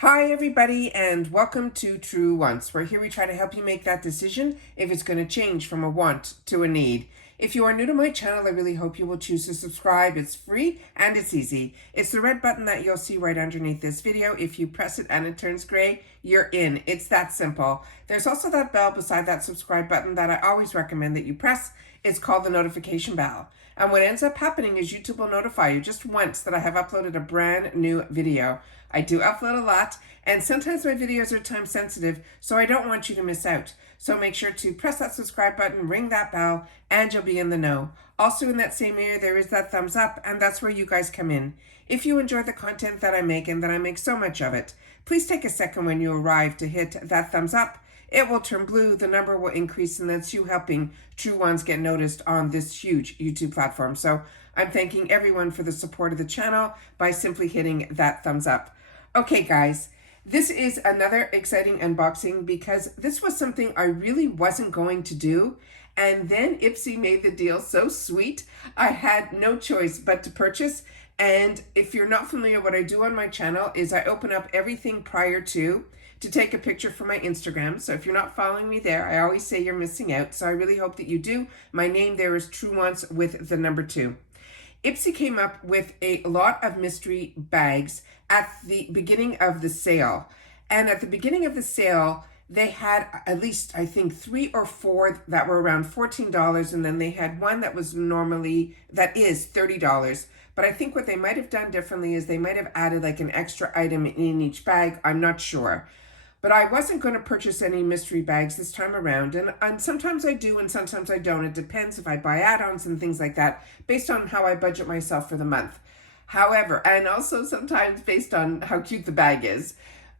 Hi everybody and welcome to True Wants, where here we try to help you make that decision if it's going to change from a want to a need. If you are new to my channel, I really hope you will choose to subscribe. It's free and it's easy. It's the red button that you'll see right underneath this video. If you press it and it turns gray, you're in. It's that simple. There's also that bell beside that subscribe button that I always recommend that you press. It's called the notification bell. And what ends up happening is YouTube will notify you just once that I have uploaded a brand new video. I do upload a lot, and sometimes my videos are time sensitive, so I don't want you to miss out. So make sure to press that subscribe button, ring that bell, and you'll be in the know. Also in that same area, there is that thumbs up, and that's where you guys come in. If you enjoy the content that I make, and that I make so much of it, please take a second when you arrive to hit that thumbs up. It will turn blue, the number will increase, and that's you helping True Ones get noticed on this huge YouTube platform. So I'm thanking everyone for the support of the channel by simply hitting that thumbs up. Okay guys, this is another exciting unboxing because this was something I really wasn't going to do, and then IPSY made the deal so sweet, I had no choice but to purchase. And if you're not familiar, what I do on my channel is I open up everything prior to take a picture for my Instagram. So if you're not following me there, I always say you're missing out. So I really hope that you do. My name there is True Wants with the number 2. IPSY came up with a lot of mystery bags at the beginning of the sale. And at the beginning of the sale, they had at least, I think, 3 or 4 that were around $14. And then they had one that was that is $30. But I think what they might have done differently is they might have added like an extra item in each bag. I'm not sure. But I wasn't going to purchase any mystery bags this time around. And sometimes I do and sometimes I don't. It depends if I buy add-ons and things like that based on how I budget myself for the month. However, and also sometimes based on how cute the bag is.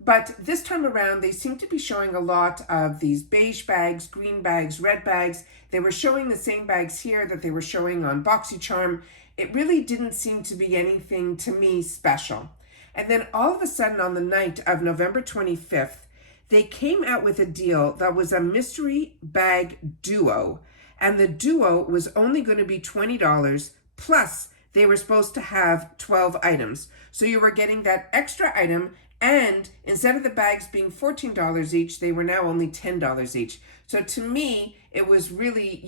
But this time around, they seem to be showing a lot of these beige bags, green bags, red bags. They were showing the same bags here that they were showing on BoxyCharm. It really didn't seem to be anything to me special. And then all of a sudden on the night of November 25th, they came out with a deal that was a mystery bag duo. And the duo was only going to be $20, plus they were supposed to have 12 items. So you were getting that extra item, and instead of the bags being $14 each, they were now only $10 each. So to me, it was really,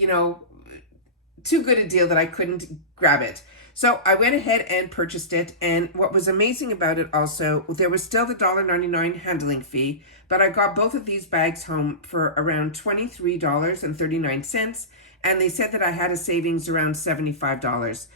too good a deal that I couldn't grab it. So I went ahead and purchased it, and what was amazing about it also, there was still the $1.99 handling fee, but I got both of these bags home for around $23.39, and they said that I had a savings around $75.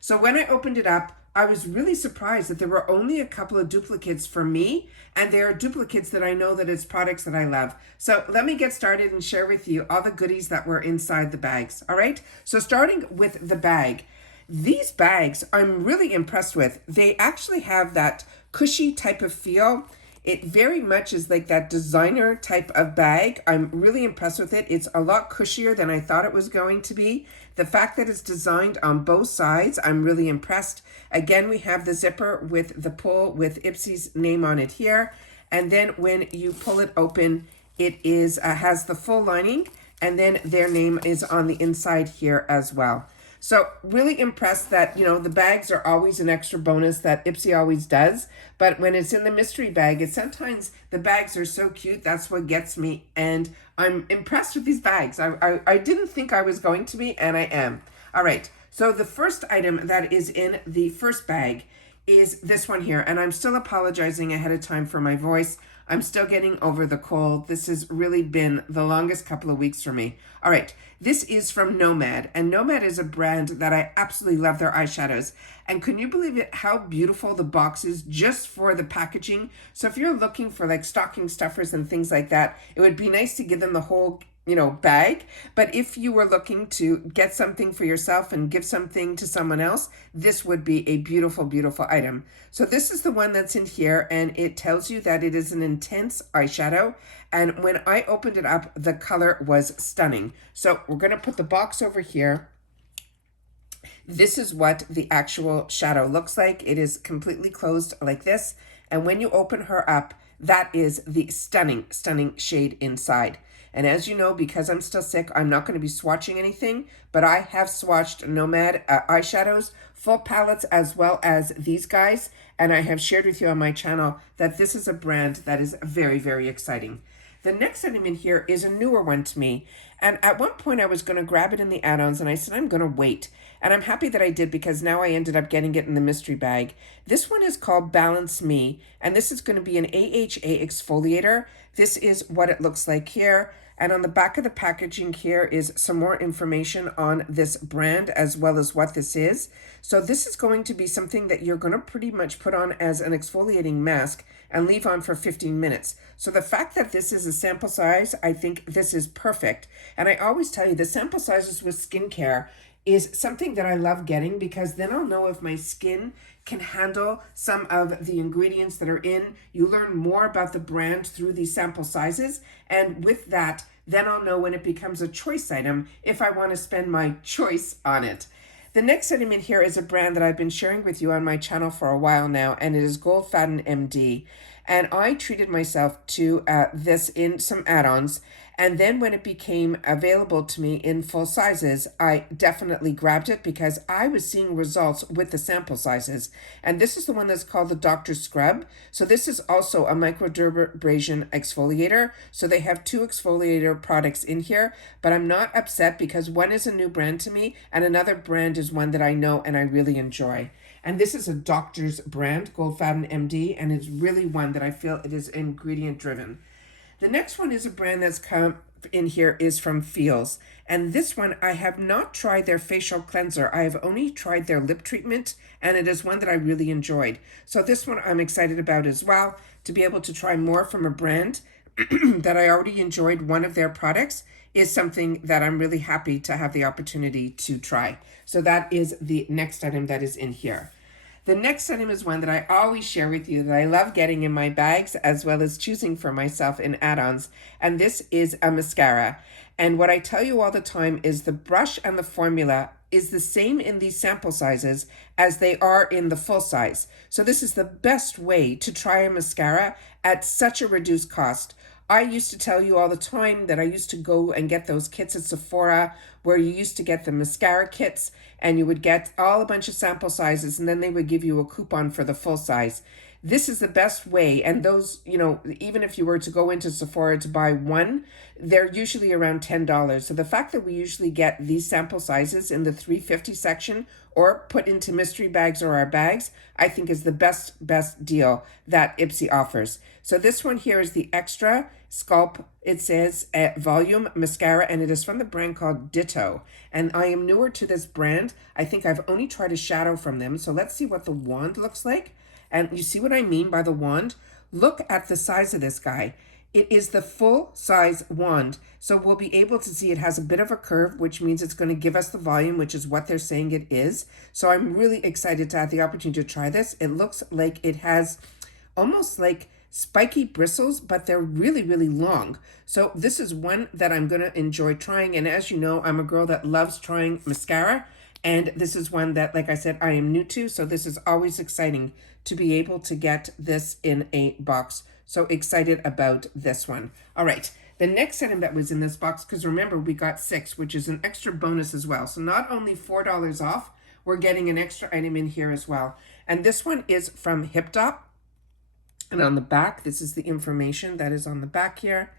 So when I opened it up, I was really surprised that there were only a couple of duplicates for me, and there are duplicates that I know that it's products that I love. So let me get started and share with you all the goodies that were inside the bags. All right, so starting with the bag. These bags I'm really impressed with. They actually have that cushy type of feel. It very much is like that designer type of bag. I'm really impressed with it. It's a lot cushier than I thought it was going to be. The fact that it's designed on both sides, I'm really impressed. Again, we have the zipper with the pull with IPSY's name on it here. And then when you pull it open, it is has the full lining, and then their name is on the inside here as well. So really impressed that, the bags are always an extra bonus that IPSY always does. But when it's in the mystery bag, sometimes the bags are so cute. That's what gets me. And I'm impressed with these bags. I didn't think I was going to be, and I am. All right. So the first item that is in the first bag is this one here. And I'm still apologizing ahead of time for my voice. I'm still getting over the cold. This has really been the longest couple of weeks for me. All right, this is from Nomad, and Nomad is a brand that I absolutely love their eyeshadows. And can you believe it, how beautiful the box is just for the packaging? So if you're looking for like stocking stuffers and things like that, it would be nice to give them the whole bag. But if you were looking to get something for yourself and give something to someone else, this would be a beautiful, beautiful item. So this is the one that's in here, and it tells you that it is an intense eyeshadow. And when I opened it up, the color was stunning. So we're going to put the box over here. This is what the actual shadow looks like. It is completely closed like this. And when you open her up, that is the stunning, stunning shade inside. And as you know, because I'm still sick, I'm not going to be swatching anything, but I have swatched Nomad eyeshadows, full palettes, as well as these guys. And I have shared with you on my channel that this is a brand that is very, very exciting. The next item in here is a newer one to me. And at one point I was going to grab it in the add-ons and I said, I'm going to wait. And I'm happy that I did because now I ended up getting it in the mystery bag. This one is called Balance Me. And this is going to be an AHA exfoliator. This is what it looks like here. And on the back of the packaging here is some more information on this brand as well as what this is. So this is going to be something that you're going to pretty much put on as an exfoliating mask and leave on for 15 minutes. So the fact that this is a sample size, I think this is perfect. And I always tell you the sample sizes with skincare is something that I love getting because then I'll know if my skin can handle some of the ingredients that are in. You learn more about the brand through these sample sizes. And with that, then I'll know when it becomes a choice item if I want to spend my choice on it. The next item in here is a brand that I've been sharing with you on my channel for a while now, and it is Goldfaden MD. And I treated myself to this in some add-ons. And then when it became available to me in full sizes, I definitely grabbed it because I was seeing results with the sample sizes. And this is the one that's called the Dr. Scrub. So this is also a microdermabrasion exfoliator. So they have two exfoliator products in here, but I'm not upset because one is a new brand to me and another brand is one that I know and I really enjoy. And this is a doctor's brand, Goldfaden MD, and it's really one that I feel it is ingredient driven. The next one is a brand that's come in here is from Feels. And this one, I have not tried their facial cleanser. I have only tried their lip treatment, and it is one that I really enjoyed. So this one I'm excited about as well, to be able to try more from a brand that I already enjoyed one of their products is something that I'm really happy to have the opportunity to try. So that is the next item that is in here. The next item is one that I always share with you that I love getting in my bags as well as choosing for myself in add-ons. And this is a mascara. And what I tell you all the time is the brush and the formula is the same in these sample sizes as they are in the full size. So this is the best way to try a mascara at such a reduced cost. I used to tell you all the time that I used to go and get those kits at Sephora where you used to get the mascara kits and you would get all a bunch of sample sizes and then they would give you a coupon for the full size. This is the best way. And those, you know, even if you were to go into Sephora to buy one, they're usually around $10. So the fact that we usually get these sample sizes in the $3.50 section or put into mystery bags or our bags, I think is the best deal that IPSY offers. So this one here is the Extra Sculpt, it says volume mascara, and it is from the brand called Ditto. And I am newer to this brand. I think I've only tried a shadow from them. So let's see what the wand looks like. And you see what I mean by the wand? Look at the size of this guy. It is the full size wand. So we'll be able to see it has a bit of a curve, which means it's going to give us the volume, which is what they're saying it is. So I'm really excited to have the opportunity to try this. It looks like it has almost like spiky bristles, but they're really, really long. So this is one that I'm going to enjoy trying. And as you know, I'm a girl that loves trying mascara. And this is one that, like I said, I am new to. So this is always exciting to be able to get this in a box. So excited about this one. All right. The next item that was in this box, because remember, we got 6, which is an extra bonus as well. So not only $4 off, we're getting an extra item in here as well. And this one is from HipDop. And on the back, this is the information that is on the back here.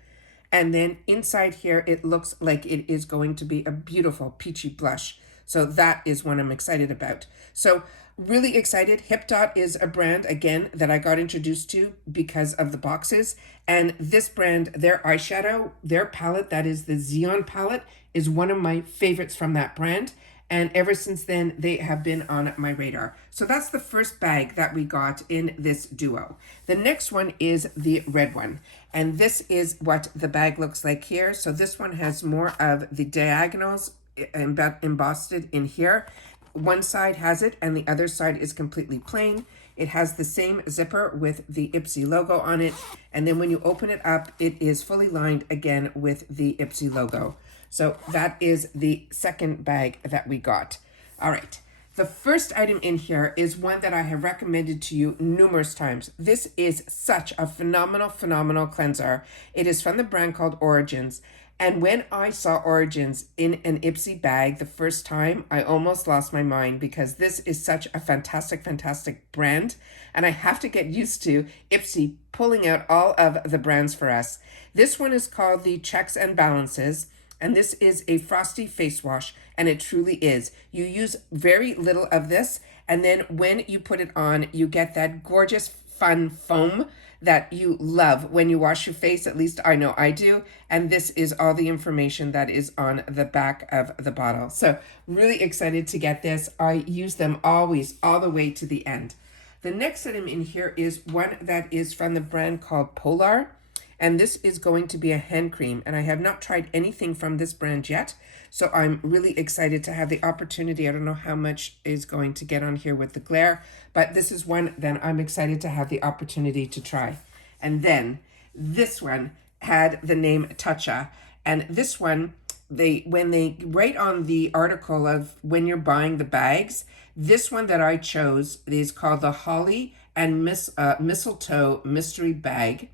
And then inside here, it looks like it is going to be a beautiful peachy blush. So that is one I'm excited about. So really excited. HipDot is a brand, again, that I got introduced to because of the boxes. And this brand, their eyeshadow, their palette, that is the Xeon palette, is one of my favorites from that brand. And ever since then, they have been on my radar. So that's the first bag that we got in this duo. The next one is the red one. And this is what the bag looks like here. So this one has more of the diagonals embossed in here. One side has it and the other side is completely plain. It has the same zipper with the IPSY logo on it. And then when you open it up, it is fully lined again with the IPSY logo. So that is the second bag that we got. All right. The first item in here is one that I have recommended to you numerous times. This is such a phenomenal cleanser. It is from the brand called Origins. And when I saw Origins in an IPSY bag the first time, I almost lost my mind because this is such a fantastic, fantastic brand. And I have to get used to IPSY pulling out all of the brands for us. This one is called the Checks and Balances. And this is a frosty face wash. And it truly is. You use very little of this. And then when you put it on, you get that gorgeous, fun foam that you love when you wash your face. At least I know I do. And this is all the information that is on the back of the bottle. So really excited to get this. I use them always all the way to the end. The next item in here is one that is from the brand called Polar. And this is going to be a hand cream. And I have not tried anything from this brand yet. So I'm really excited to have the opportunity. I don't know how much is going to get on here with the glare, but this is one that I'm excited to have the opportunity to try. And then this one had the name Toucha. And this one, when they write on the article of when you're buying the bags, this one that I chose is called the Holly and Mistletoe Mystery Bag.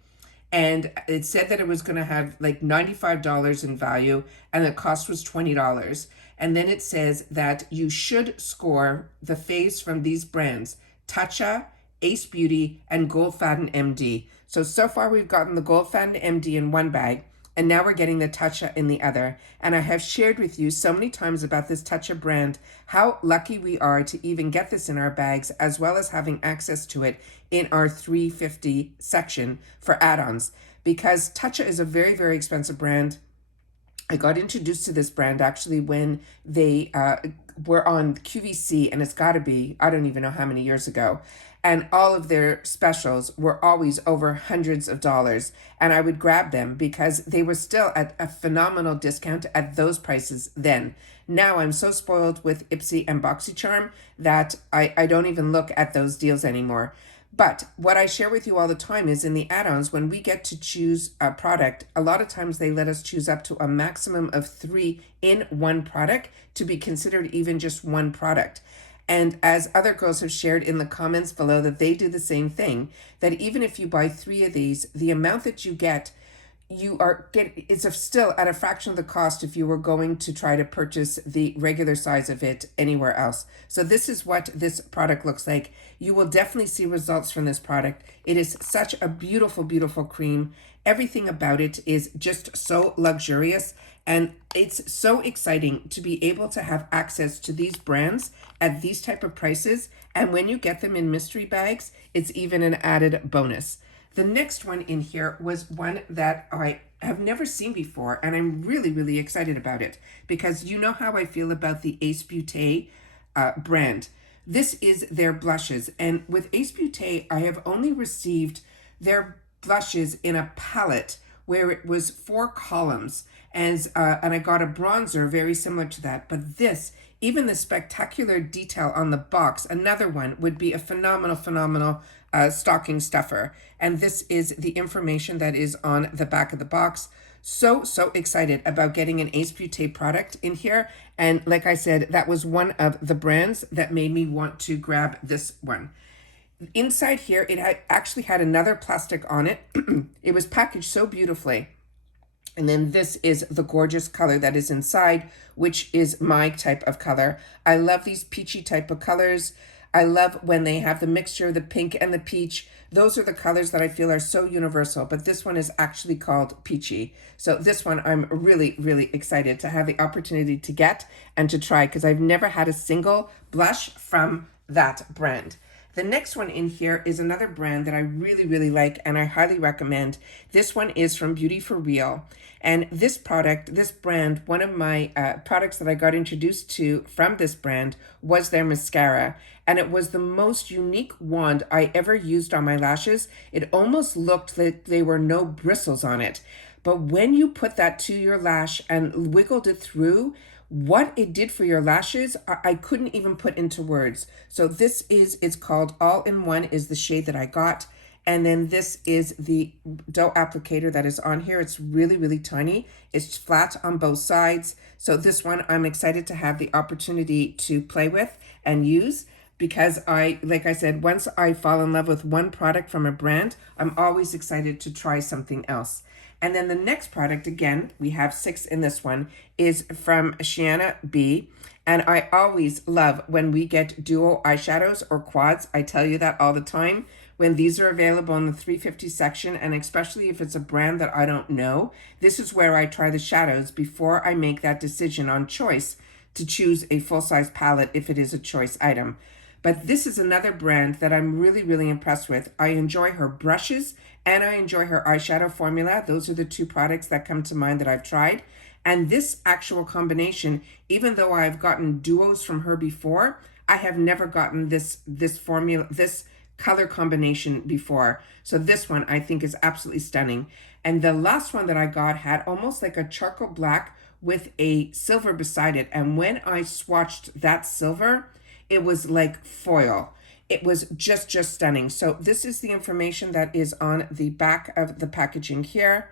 And it said that it was going to have like $95 in value and the cost was $20. And then it says that you should score the face from these brands, Toucha, Ace Beauty, and Goldfaden MD. So far we've gotten the Goldfaden MD in one bag, and now we're getting the Toucha in the other. And I have shared with you so many times about this Toucha brand, how lucky we are to even get this in our bags, as well as having access to it in our $3.50 section for add-ons. Because Toucha is a very, very expensive brand. I got introduced to this brand actually when they were on QVC, and it's got to be, I don't even know how many years ago. And all of their specials were always over hundreds of dollars. And I would grab them because they were still at a phenomenal discount at those prices then. Now I'm so spoiled with IPSY and BoxyCharm that I don't even look at those deals anymore. But what I share with you all the time is in the add-ons, when we get to choose a product, a lot of times they let us choose up to a maximum of 3 in one product to be considered even just one product. And as other girls have shared in the comments below that they do the same thing, that even if you buy 3 of these, the amount that you get, it's still at a fraction of the cost if you were going to try to purchase the regular size of it anywhere else. So this is what this product looks like. You will definitely see results from this product. It is such a beautiful, beautiful cream. Everything about it is just so luxurious. And it's so exciting to be able to have access to these brands at these type of prices. And when you get them in mystery bags, it's even an added bonus. The next one in here was one that I have never seen before, and I'm really, really excited about it because you know how I feel about the Ace Beauté brand. This is their blushes, and with Ace Beauté, I have only received their blushes in a palette where it was 4 columns, and I got a bronzer very similar to that. But this, even the spectacular detail on the box, another one would be a phenomenal stocking stuffer. And this is the information that is on the back of the box. So excited about getting an Ace Beauté product in here. And like I said, that was one of the brands that made me want to grab this one. Inside here, it actually had another plastic on it. It was packaged so beautifully. And then this is the gorgeous color that is inside, which is my type of color. I love these peachy type of colors. I love when they have the mixture of the pink and the peach. Those are the colors that I feel are so universal, but this one is actually called Peachy. So this one I'm really, really excited to have the opportunity to get and to try because I've never had a single blush from that brand. The next one in here is another brand that I really, really like and I highly recommend. This one is from Beauty for Real. And this brand, one of my products that I got introduced to from this brand was their mascara. And it was the most unique wand I ever used on my lashes. It almost looked like there were no bristles on it. But when you put that to your lash and wiggled it through, what it did for your lashes, I couldn't even put into words. So it's called All-in-One is the shade that I got. And then this is the dough applicator that is on here. It's really, really tiny. It's flat on both sides. So this one I'm excited to have the opportunity to play with and use because like I said, once I fall in love with one product from a brand, I'm always excited to try something else. And then the next product, again, we have 6 in this one, is from Shiana B. And I always love when we get duo eyeshadows or quads. I tell you that all the time. When these are available in the 350 section, and especially if it's a brand that I don't know, this is where I try the shadows before I make that decision on choice to choose a full-size palette if it is a choice item. But this is another brand that I'm really, really impressed with. I enjoy her brushes and I enjoy her eyeshadow formula. Those are the 2 products that come to mind that I've tried. And this actual combination, even though I've gotten duos from her before, I have never gotten this formula, this color combination before. So this one I think is absolutely stunning. And the last one that I got had almost like a charcoal black with a silver beside it. And when I swatched that silver, it was like foil. It was just stunning. So this is the information that is on the back of the packaging here.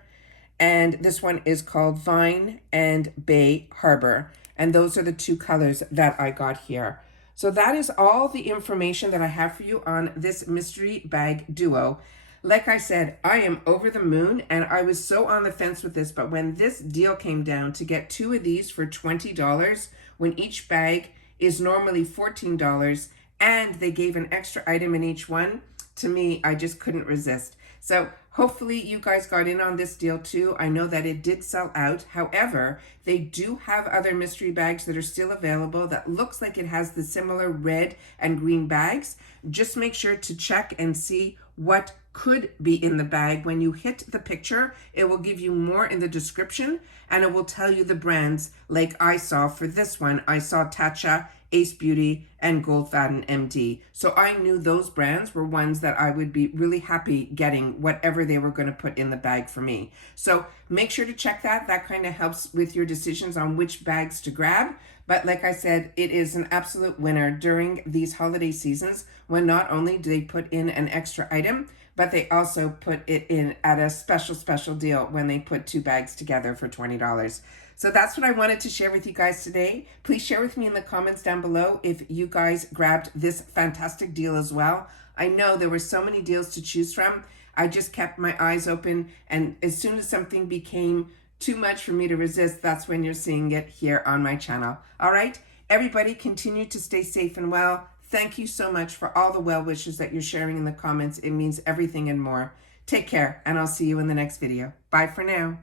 And this one is called Vine and Bay Harbor. And those are the 2 colors that I got here. So that is all the information that I have for you on this mystery bag duo. Like I said, I am over the moon, and I was so on the fence with this, but when this deal came down to get 2 of these for $20, when each bag is normally $14, and they gave an extra item in each one, to me, I just couldn't resist. So hopefully you guys got in on this deal too. I know that it did sell out. However, they do have other mystery bags that are still available that looks like it has the similar red and green bags. Just make sure to check and see what could be in the bag. When you hit the picture, it will give you more in the description, and it will tell you the brands. Like I saw for this one, I saw Tatcha, Ace Beauty, and Goldfaden MD. So I knew those brands were ones that I would be really happy getting whatever they were going to put in the bag for me. So make sure to check that. That kind of helps with your decisions on which bags to grab. But like I said, it is an absolute winner during these holiday seasons when not only do they put in an extra item, but they also put it in at a special deal when they put 2 bags together for $20. So that's what I wanted to share with you guys today. Please share with me in the comments down below if you guys grabbed this fantastic deal as well. I know there were so many deals to choose from. I just kept my eyes open, and as soon as something became too much for me to resist, that's when you're seeing it here on my channel. All right, everybody, continue to stay safe and well. Thank you so much for all the well wishes that you're sharing in the comments. It means everything and more. Take care, and I'll see you in the next video. Bye for now.